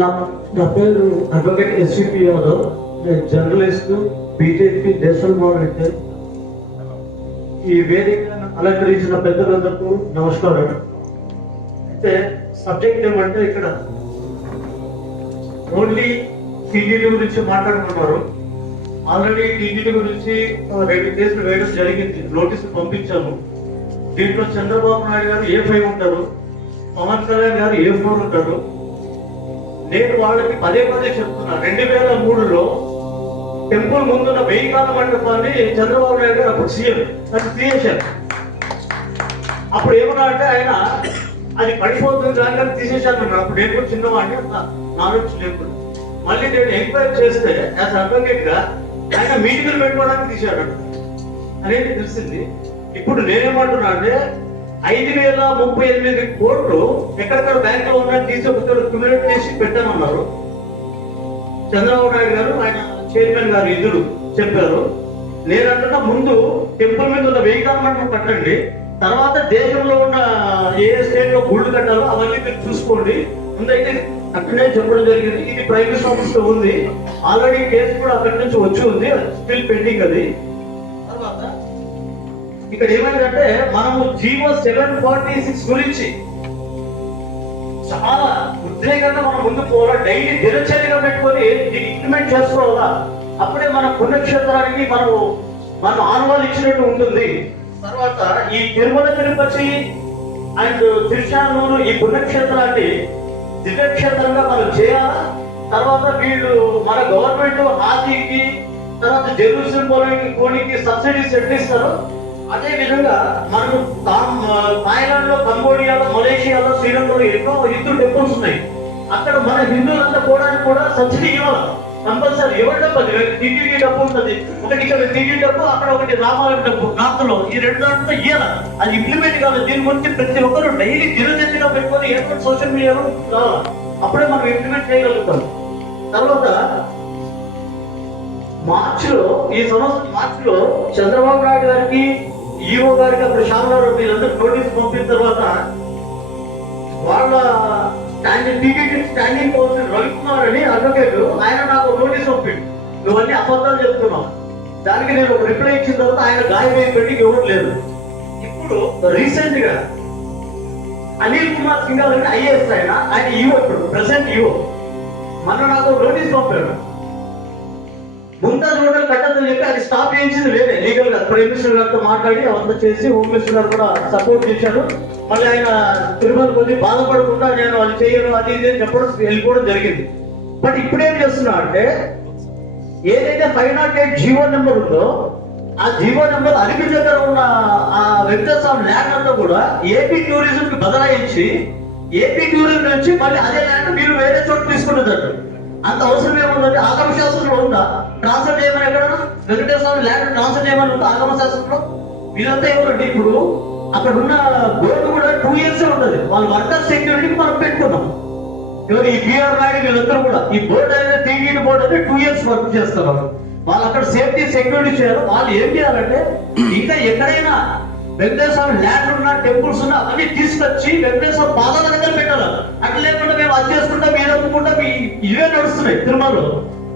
నా నా పేరు అడ్వకేట్ ఎస్సిపి యాదవ్. నేను జర్నలిస్ట్ బీజేపీ నేషనల్ మానిటర్ ఈ వేదికను అలంకరించిన పెద్దలందరికీ నమస్కారం. అయితే సబ్జెక్ట్ ఏమంటే ఇక్కడ ఓన్లీ టీడీడీ గురించి మాట్లాడుకున్నారు. ఆల్రెడీ టీడీడీ గురించి రెండు కేసులు వేయడం జరిగింది. నోటీసులు పంపించాము. దీంట్లో చంద్రబాబు నాయుడు గారు ఏ ఫైవ్ ఉంటారు? పవన్ కళ్యాణ్ గారు ఏ ఫోర్ ఉంటారు? నేను వాళ్ళకి పదే పదే చెప్తున్నా. రెండు వేల మూడులో టెంపుల్ ముందున్న వెయ్యి కాల మండపాన్ని చంద్రబాబు నాయుడు గారు అప్పుడు సీఎం. అది తీసేశారు అప్పుడు ఏమన్నా అంటే ఆయన అది పడిపోతుంది దాని కానీ తీసేశాను అప్పుడు నేను కూడా చిన్నవాడిని అంత నాలెడ్జ్ లేకుండా మళ్ళీ నేను ఎంక్వైరీ చేస్తే యాజ్ అడ్వకేట్గా ఆయన మీటింగ్లు పెట్టుకోవడానికి తీశాడు. అనేది తెలిసింది? ఇప్పుడు నేనేమంటున్నా అంటే ఐదు వేల ముప్పై ఎనిమిది కోట్లు ఎక్కడెక్కడ బ్యాంక్లో ఉన్న తీసి ఒకసారి చేసి పెట్టామన్నారు. చంద్రబాబు నాయుడు గారు ఆయన చైర్మన్ గారు ఎదురు చెప్పారు. నేనంటున్నా ముందు టెంపుల్ మీద ఉన్న వెయ్యి మండపం కట్టండి తర్వాత దేశంలో ఉన్న ఏ స్టేట్లో గుళ్ళు కట్టాలో అవన్నీ మీరు చూసుకోండి. ముందైతే అక్కడే చెప్పడం జరిగింది. ఇది ప్రైవేట్ ఆఫీస్లో ఉంది. ఆల్రెడీ కేసు కూడా అక్కడి నుంచి వచ్చి ఉంది. స్టిల్ పెండింగ్ అది. తర్వాత ఇక్కడ ఏమైందంటే మనము జీవో సెవెన్ ఫార్టీ సిక్స్ గురించి చాలా ఉద్రేకంగా మనం ముందు పోవాలా. డైలీ దినచర్యగా పెట్టుకొని దీన్ని ఇంప్లిమెంట్ చేసుకోవాలా? అప్పుడే మన పుణ్యక్షేత్రానికి మనము మనం ఆనవాళ్ళు ఇచ్చినట్టు ఉంటుంది. తర్వాత ఈ తిరుమల తిరుపతి అండ్ తిరుచానూరు ఈ పుణ్యక్షేత్రాన్ని దివ్యక్షేత్రంగా మనం చేయాలా? తర్వాత వీళ్ళు మన గవర్నమెంట్ హాజీకి తర్వాత జెరూసలం పోలింగ్ కోడికి సబ్సిడీస్ ఎట్లా ఇస్తారు? అదే విధంగా మనము థాయిలాండ్లో కంబోడియాలో మలేషియాలో శ్రీలంకలో ఎన్నో హిందూ టెంపుల్స్ ఉన్నాయి. అక్కడ మన హిందువులంతా పోవడానికి కూడా సబ్సిడీ ఇవ్వాలి. కంపల్సరీ ఎవరి డబ్బు అది? టీటీడీ డబ్బు ఉంటుంది. ఒకటి ఇక్కడ టీటీ డబ్బు అక్కడ ఒకటి రామాయణ డబ్బు. నార్త్ ఈ రెండు అంతా ఇయ్యాల. అది ఇంప్లిమెంట్ కావాలి దీని గురించి ప్రతి ఒక్కరు డైలీ దినచర్యగా పెట్టుకొని ఏదో సోషల్ మీడియాలో అప్పుడే మనం ఇంప్లిమెంట్ చేయగలుగుతాం. తర్వాత మార్చిలో ఈ సంవత్సరం మార్చిలో చంద్రబాబు నాయుడు గారికి ఈఓ గారికి అప్పుడు శ్యామరావు వీళ్ళందరూ నోటీస్ పంపిన తర్వాత వాళ్ళ standing TTD standing council Ravikumar అని అడ్వకేట్ ఆయన నాకు నోటీస్ పంపిండు. నువ్వు అన్ని అబద్ధాలు చెప్తున్నావు. దానికి నేను ఒక రిప్లై ఇచ్చిన తర్వాత ఆయన గాయం పెట్టి లేదు. ఇప్పుడు రీసెంట్గా అనిల్ కుమార్ సింగ్ అని ఐఏఎస్ ఆయన ఆయన ఈవో ఇప్పుడు ప్రెసెంట్ ఈఓ మొన్న నాకు నోటీస్ పంపాడు. ముంతాజ్ రోడ్డు కట్టదని చెప్పి అది స్టాప్ చేయించింది వేరే లీగల్గా ప్రైమ్ గారితో మాట్లాడి అంతా చేసి హోమ్ మినిస్టర్ గారు కూడా సపోర్ట్ చేశాడు. మళ్ళీ ఆయన తిరుమల కొద్ది బాధపడకుండా నేను అది చేయను అది ఇది అని చెప్పడం వెళ్ళిపోవడం జరిగింది. బట్ ఇప్పుడు ఏం చేస్తున్నా అంటే ఏదైతే five nought eight GO number ఉందో ఆ జీవో నెంబర్ అలిపి దగ్గర ఉన్న ఆ వెంకటస్వామి ల్యాండ్ అంతా కూడా ఏపీ టూరిజం కి బదలాయించి ఏపీ టూరిజం నుంచి మళ్ళీ అదే ల్యాండ్ మీరు వేరే చోట తీసుకునేటట్టు. అంత అవసరం ఏముందంటే ఆగమ శాస్త్రంలో ఉందా ట్రాన్స్ఫర్ చేయమని ఎక్కడ వెంకటేశ్వర ల్యాండ్ ట్రాన్స్ఫర్ చేయమని ఉందా ఆగమ శాస్త్రంలో వీళ్ళంతా ఏమంటే ఇప్పుడు అక్కడ ఉన్న గోల్డ్ కూడా టూ ఇయర్స్ ఉంటుంది. వాళ్ళ వర్కర్ సెక్యూరిటీకి మనం పెట్టుకున్నాం. ఎవరు ఈ బిఆర్ నాయుడు వీళ్ళందరూ కూడా ఈ బోర్డు అనేది టీడీ బోర్డు అనేది టూ ఇయర్స్ వర్క్ చేస్తారు వాళ్ళు అక్కడ సేఫ్టీ సెక్యూరిటీ చేయాలి. వాళ్ళు ఏం చేయాలంటే ఇంకా ఎక్కడైనా వెంకటేశ్వర ల్యాండ్ ఉన్న టెంపుల్స్ ఉన్న అవన్నీ తీసుకొచ్చి వెంకటేశ్వర పాదాల దగ్గర పెట్టాలి. అట్లా లేకుండా మేము అది చేసుకుంటా మీరు ఒప్పుకుంటా ఇవే నడుస్తున్నాయి తిరుమలలో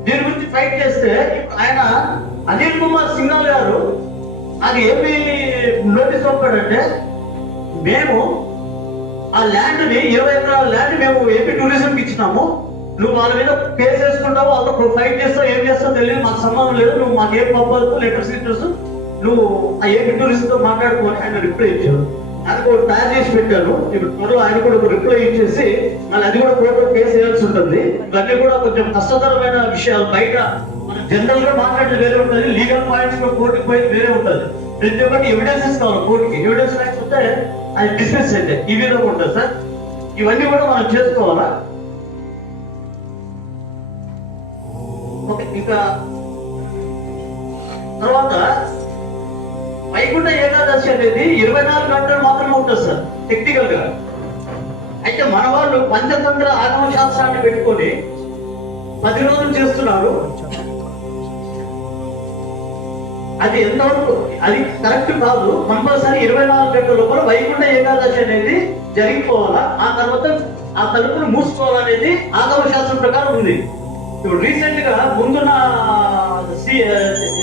దీని గురించి ఫైట్ చేస్తే ఆయన అనిల్ కుమార్ సింఘాల్ గారు అది ఏమి నోటీస్ పంపాడంటే మేము ఆ ల్యాండ్ని ఇరవై ఎకరాల ల్యాండ్ మేము ఏపీ టూరిజం కి ఇచ్చినాము. నువ్వు వాళ్ళ మీద పే చేసుకుంటావు వాళ్ళతో ఫైట్ చేస్తావు? ఏం చేస్తావు తెలియదు. మాకు సంబంధం లేదు. నువ్వు మాకు ఏం పంపదు లెటర్స్ ఇచ్చేస్తూ నువ్వు ఆ ఏపీ టూరిజం తో మాట్లాడుకోని ఆయన రిప్లై ఇచ్చారు అది కూడా తయారు చేసి పెట్టాను. ఇప్పుడు త్వరలో ఆయన కూడా ఒక రిప్లై ఇచ్చేసి మళ్ళీ అది కూడా కోర్టులో కేసు వేయాల్సి ఉంటుంది. ఇవన్నీ కూడా కొంచెం కష్టతరమైన విషయాలు. బయట మనం జనరల్గా మాట్లాడేది వేరే ఉంటుంది. లీగల్ పాయింట్స్లో కోర్టుకి పోయి వేరే ఉంటుంది. ప్రతి ఒక్కటి ఎవిడెన్సెస్ కావాలి కోర్టుకి ఎవిడెన్స్ లేకపోతే ఆయన డిస్మిస్ అయితే ఈ విధంగా ఉంటుంది సార్. ఇవన్నీ కూడా మనం చేసుకోవాలా? ఓకే ఇంకా తర్వాత వైకుంఠ ఏకాదశి అనేది ఇరవై నాలుగు గంటలు ఉంటుంది సార్ టెక్నికల్గా. అయితే మన వాళ్ళు పంచతంత్ర ఆగమ శాస్త్రాన్ని పెట్టుకొని పది రోజులు చేస్తున్నారు. అది ఎంతవరకు అది కరెక్ట్ కాదు. కంపల్సరీ ఇరవై నాలుగు గంటల లోపల వైకుంఠ ఏకాదశి అనేది జరిగిపోవాలా? ఆ తర్వాత ఆ తలుపులు మూసుకోవాలనేది ఆగమ శాస్త్రం ప్రకారం ఉంది. ఇప్పుడు రీసెంట్గా ముందున్న సి-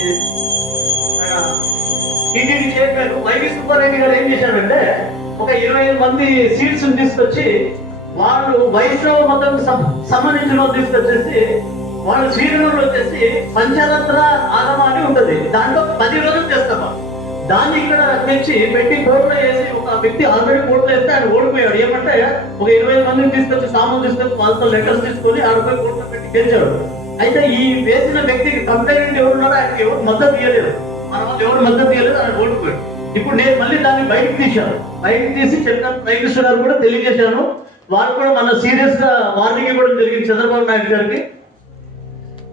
టీటీడీ చైర్మన్ వైవి సుబ్బారెడ్డి గారు ఏం చేశారంటే ఒక ఇరవై ఐదు మంది సీట్స్ తీసుకొచ్చి వాళ్ళు వైష్ణవ మతం సంబంధించిన వాళ్ళు తీసుకొచ్చేసి వాళ్ళు శ్రీరంగంలో వచ్చేసి పంచరత్న ఆగమ అని ఉంటది. దాంట్లో పది రోజులు చేస్తాం దాన్ని ఇక్కడ తెచ్చి పెట్టి కోర్టులో వేసి ఒక వ్యక్తి ఆల్రెడీ కోర్టులో వేస్తే ఆయన ఓడిపోయాడు. ఏమంటే ఒక ఇరవై ఐదు మందిని తీసుకొచ్చి సామాన్ తీసుకొచ్చి వాళ్ళతో లెటర్స్ తీసుకొని ఆడపై కోర్టులో పెట్టి గెలిచాడు. అయితే ఈ వేసిన వ్యక్తికి కంప్లైంట్ ఎవరు ఉన్నారో ఆయనకి ఎవరు మద్దతు ఇవ్వలేదు మన వాళ్ళు ఎవరు మద్దతు ఇవ్వలేదు ఆయన ఓడిపోయాడు ఇప్పుడు నేను మళ్ళీ దాన్ని బయటకు తీశాను. బయటకు తీసి చెప్పిన ప్రైమినిస్టర్ గారు కూడా తెలియజేశాను. వారు కూడా మన సీరియస్గా వార్నింగ్ ఇవ్వడం జరిగింది చంద్రబాబు నాయుడు గారికి.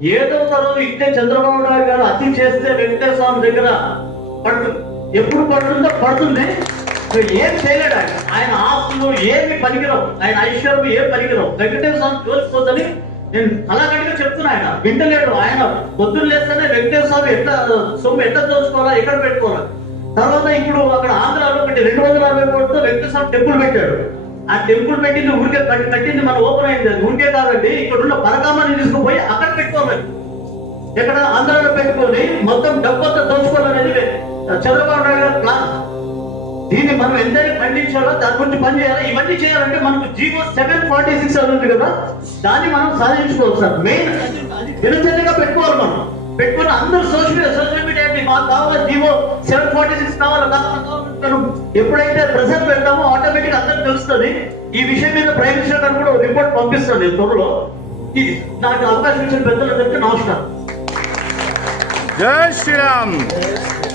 ఏదో తరం ఇట్టే చంద్రబాబు నాయుడు గారు అతి చేస్తే వెంకటేశ్వర స్వామి దగ్గర పడుతుంది. ఎప్పుడు పడుతుందో పడుతుంది. ఏం చేయలేడు ఆయన. ఆయన ఆస్తులు ఏమి పనికిరావు. ఆయన ఐశ్వర్యం ఏం పనికిరావు. వెంకటేశ్వర స్వామి చూసిపోతుంది నేను కళాగట్టిగా చెప్తున్నా ఆయన. వింటలేడు. ఆయన పొద్దున్న లేస్తేనే వెంకటేశ్వర స్వామి ఎట్లా సొమ్ము ఎట్లా దోచుకోవాలా ఎక్కడ పెట్టుకోవాలా? తర్వాత ఇప్పుడు అక్కడ ఆంధ్రాలో పెట్టి రెండు వందల అరవై కోట్లతో వెంకటేశ్వర టెంపుల్ పెట్టాడు. ఆ టెంపుల్ పెట్టింది ఊరికే కట్టి- కట్టింది మన ఓపెన్ అయింది. ఉంటే కాదండి ఇక్కడ ఉన్న పరకామాన్ని తీసుకుపోయి అక్కడ పెట్టుకోవాలి. ఎక్కడ ఆంధ్రాలో పెట్టుకొని మొత్తం డబ్బంతా దోచుకోవాలనేది చంద్రబాబు నాయుడు గారు ప్లాన్. దీన్ని మనం ఎంతైనా పండించాలో దాని గురించి పని చేయాలి? ఇవన్నీ చేయాలంటే మనకు జీవో సెవెన్ ఫార్టీ సిక్స్ అవుతుంది కదా? దాన్ని మనం సాధించుకోవచ్చు సార్. మెయిన్ దినచర్యగా పెట్టుకోవాలి మనం. పెట్టుకుని అందరూ సోషల్ సోషల్ మీడియా మాకు కావాలి జీవో సెవెన్ ఫార్టీ సిక్స్ కావాలి ఎప్పుడైతే ప్రెసెంట్ పెడతామో ఆటోమేటిక్ అందరికి తెలుస్తుంది. ఈ విషయం మీద ప్రైమ్ మినిస్టర్ గారు కూడా రిపోర్ట్ పంపిస్తాను నేను త్వరలో. ఇది నాకు అవకాశం ఇచ్చిన పెద్దలందరికీ నమస్కారం. జై శ్రీరామ్.